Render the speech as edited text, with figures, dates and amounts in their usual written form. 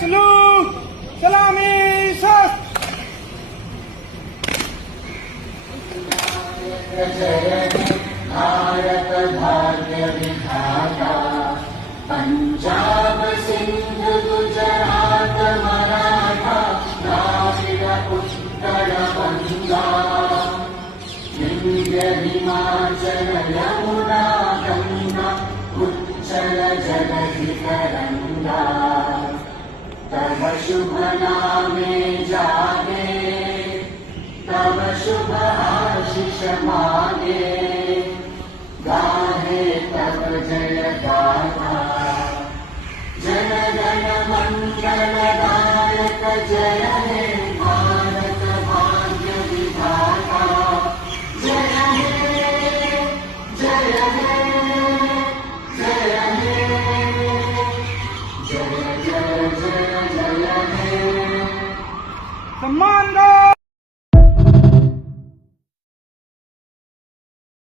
salute सलामी सस्त भारत भाग्य विधाता पंजाब सिंध गुजरात मराठा द्राविड उत्कल बंगा विंध्य हिमाचल यमुना गंगा उच्चल जगति तरंगा तव शुभ नामे जागे तव शुभ आशीष मागे गाहे तव जय गाथा जन गण मंगल दायक जय हे भारत भाग्य विधाता जय हे जय हे जय हे जय जय जय जय हे सम्मान दो